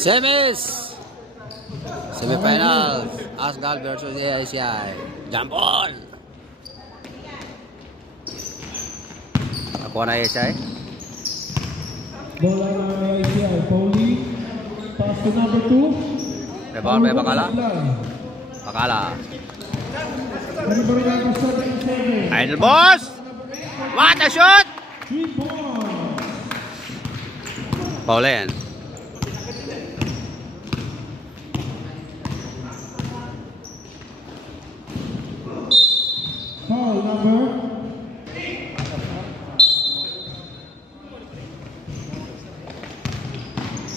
Semis! Semifinals. Asgal versus AICI. Jump on! Nakuha na AICI. Bola ng AICI. Pauli. Pass to number 2. Rebound by Bakala. Bakala. Idle boss! What a shot! Paulen. Foul number.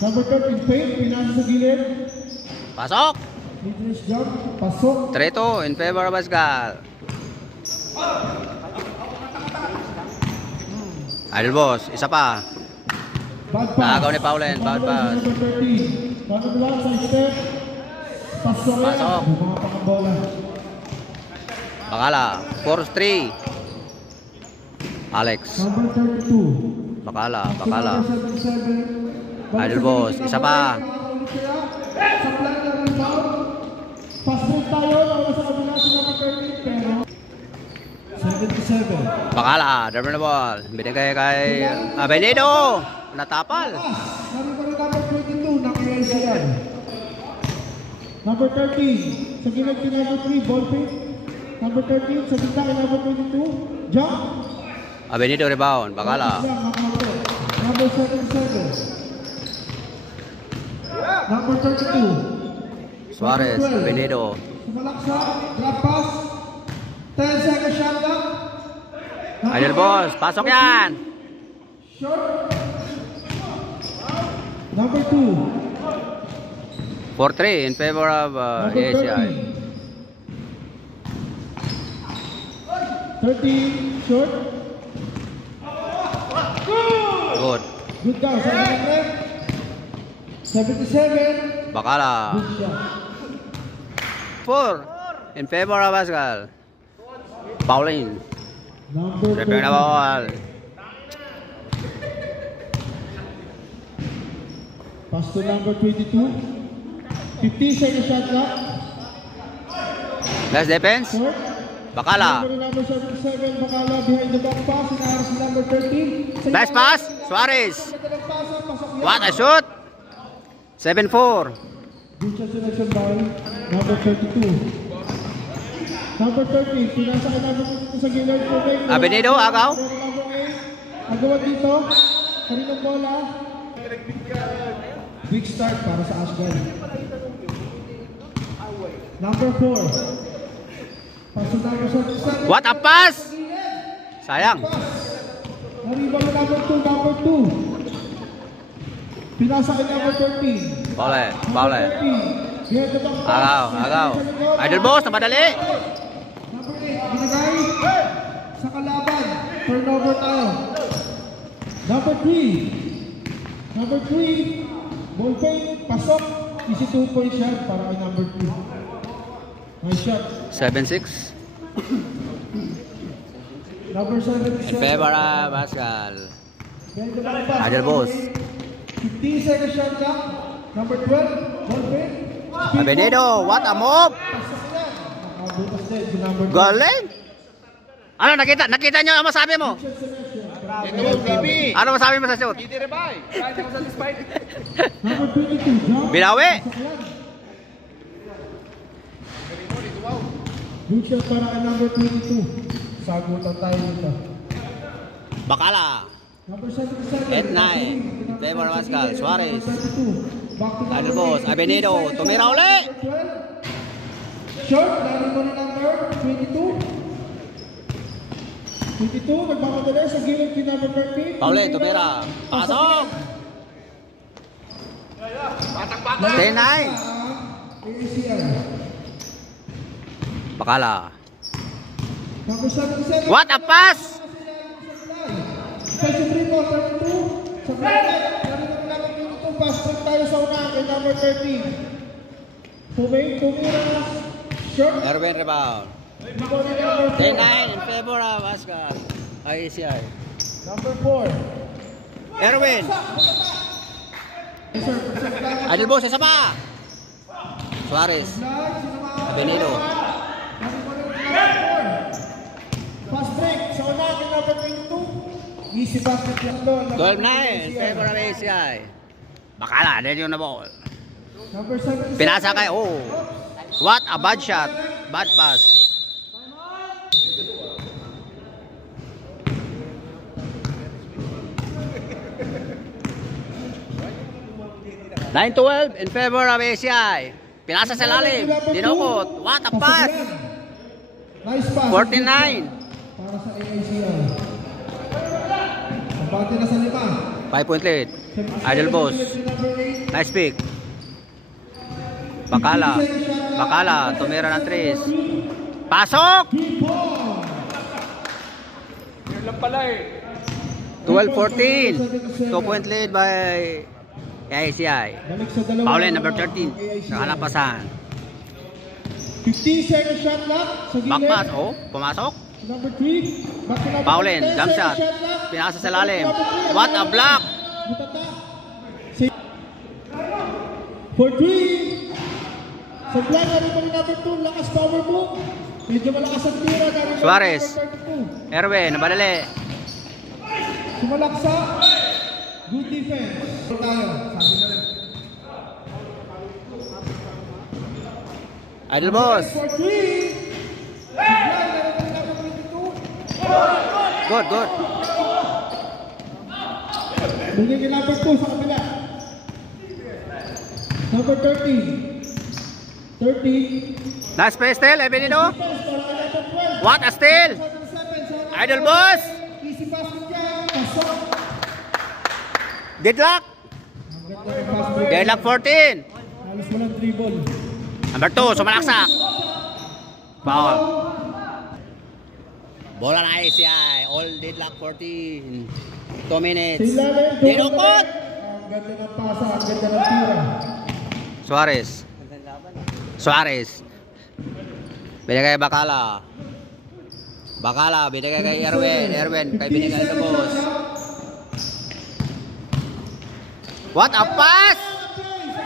Number 13, Faith, pinasa sa gilid. Pasok! Midrange jump, pasok. 3-2 in favor of Asgal. Idle boss, isa pa. Bad pass. Nakagaw ni Paulen, bad pass. Number 13. Number 1, side step. Pasok. Pasok. Mga pangabola. Bakala, force 3. Alex. Number 32. Bakala, Bakala. Number 77. Idle boss, isa pa. Sa plan ng rebound. Pass break tayo. Nawala sa kabila si number 13. Pero 77. Bakala, driver na ball. Binigay kay Benito. Natapal. Number 22 ng AICI. Number 13. Sa gilid kay number 3. Ball pick. Number 13. Sa gitna kay number 22. Jump. Benito rebound. Bakala. Number 77. Number 32. Suarez, Benito. Sumalaksa. Drop pass. 10 seconds shot clock. Idle boss, pasok yan. Short. Number 2. 4-3 in favor of AICI. 30. Short. Good. Good down. 77. Bakala. Good shot. 4 in favor of Asgal. Pauline. Number Prepare na ball. Pass to number 22. 15 seconds shot clock. Last defense. Short. Bakala. Number 77. Bakala behind the back pass. Inaras si number 13. Last pass. Suarez. What a shoot. 7-4. Good shot selection by number 32. Number 13. Pinasa kay number 22 sa gilid. Benito, agaw. Number 8. Agawan dito. Karinong bola. Big start para sa Asgal. Number 4. Pass to number 77. What a pass. Sayang. Nariba mo number 2. Number 2. Pinasa kay number 13. Bale, bale. 13. Behind the back pass. Agaw, agaw. Idle boss, namadali. Number 8, binagay sa kalaban. Turnover tayo. Number 3. Number 3. Ball fake, pasok. Easy 2-point shot para kay number 2. Nice shot. 7-6 Number 7. in favor of Asgal. Behind the back pass. Idle boss. 15 seconds shot clock. Number 12. Ball fake. Benito, what a move. Pasok yan. Nakabutas din si number 2. Galing. Ano, nakita nyo ang masabi mo? Ano masabi mo sa shoot? Number 22. Jump. Binawi. Good shot para kay number 22. Sagutan tayo dito. Bakala. Number 77. 8-9 in favor of Asgal. Suarez. 32. Back to Idle boss. Benito, tumira uli. 12. Short. Lari mo na number 22. 22. Nagmamadali sa gilid kay number 13. Pauline, tumira. Pasok. 10-9. ACL. Bakala. Number 77. What a pass. Special 3 po, 32. Sa bracket. Lari mo na number 22. Pass back tayo sa una kay number 13. Tumira. Short. Erwin rebound. 10-9 in favor of Asgal. AICI. Number 4. Erwin. Idol boss, isa pa. Suarez. Avenado. Fast break. So natin number 22. Easy basket lang doon. 12-9 in favor of ACI. Bakala, then yung na ball. Number 77. Pinasa kay, oh. What a bad shot. Bad pass. (9-12) in favor of ACI. Pinasa sa lalim. Dinukot. What a pass. Nice pass. 49. Para sa AICI. Pagpati na sa 5. 5-point lead. Idol boss. Nice pick. Bakala. Bakala. Tumira ng 3. Pasok! 12-14. 2-point lead by ACI. Paulin, number 13. Nakalapasan. 15-second shot lock. Sa gilid. Backpass. Oh, pumasok. Number 3. Paulin, jump shot. Pinasa sa lalim. What a block! For 3. Sa block, ano pa rin number 2. Lakas power move. Medyo malakas ang tira. Suarez. Erwin, nabadali. Sumalaksa. Good defense. Tayo. Sabi na rin. Idol boss. For 3. Good, good. Bigyan kay number 2 sa kabila. Number 30. 30. Nice play steal, Ebenino. What a steal. Idol boss. Easy basket yan. Pasok. Deadlock. Deadlock 14. Halos walang dribble. Number 2, sumalaksak. Foul. Bola na ACI. All deadlock 14. 2 minutes. Dinukot. Ang ganda ng pasa. Ang ganda ng tira. Suarez. Suarez. Binigay Bakala. Bakala, binigay kay Erwin. Erwin, kay binigay sa boss. What a pass!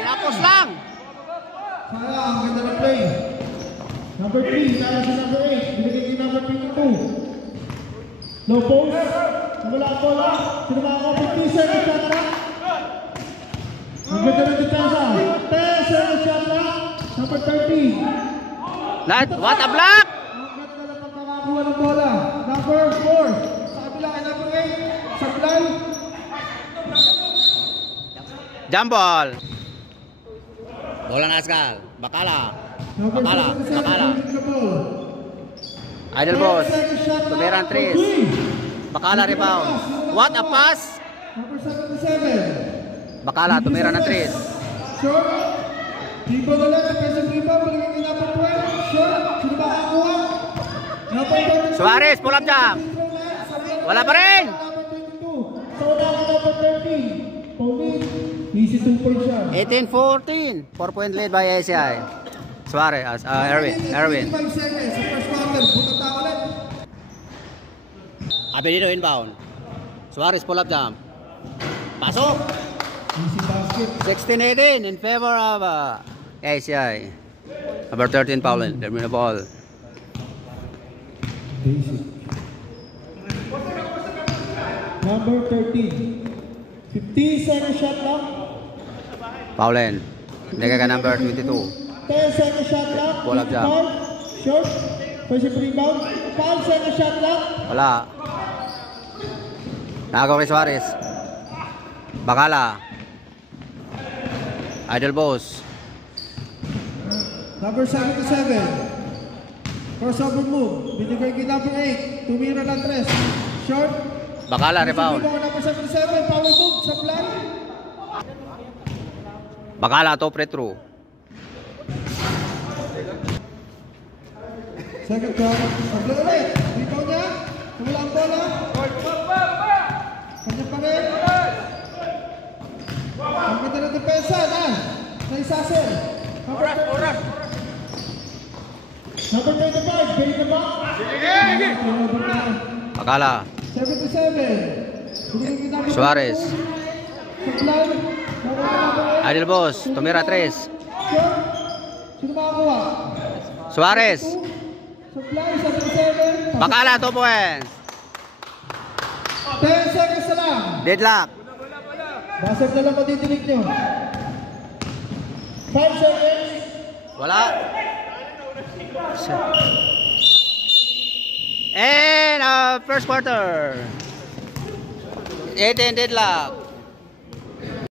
Tinapos lang. Sana, ang ganda ng play. Number 3, tara sa number 8. Binigay kay number 22. No post. Wala ang bola. Sinama ako 50 seconds shot na. Ang ganda ng depensa. 10 seconds shot na. Number 30. What a block! Ang ganda ng pagkakakuha ng bola. Number 4. Sa kabila kay number 8. Sablay. Jump ball. Bola na Ascal. Bakala. Number Bakala. 77, Bakala. winning the ball. Idol boss. 10 seconds shot na. Tumiran 3. Bakala rebound. What a pass! Number 77. Bakala, tumira ng 3. Short. Rebound ulit. Defensive rebound. Balik kay number 12. Short. Sino ba kakuha? Number 32. Suarez, pull up jump. Wala pa rin. Number 22. Sa una ka number 13. Paulit. Easy 2-point shot. 18-14. 4-point lead by ACI. Suarez, Erwin. 5 seconds sa first quarter. Butot na ulit. Avenado inbound. Suarez, pull up jump. Pasok. Easy basket. 16-18 in favor of ACI. Number 13, Paulin. Terminal ball. Basic. Number 13. 15-second shot lang. Paulin. Nagka ka number 22. 10-second shot lang. Pull up jump. Short. First rebound. 5-second shot lang. Wala. Nakagawa kay Suarez. Bakala. Idol boss. Number 77. Crossover move. Binigay kay number 8. Tumira ng 3. Short. Bakala rebound. Number 77. Power move. Supply. Bakala to free throw. Second shot. Supply ulit. Rebound niya. Wala ang bola. Kanya pa rin. Ang ganda ng depensa na. Sa Isasel. Number 25. Balik na ba? Bakala. 77. Suarez. Supply. Idol Boss, tumira 3. Sure? Sino makakuha? Suarez. Supply, 77. Bakala, 2 points. 10 seconds na lang. Deadlock. Basag na lang matitinig nyo. 5 seconds. Wala. And first quarter. 18 deadlock.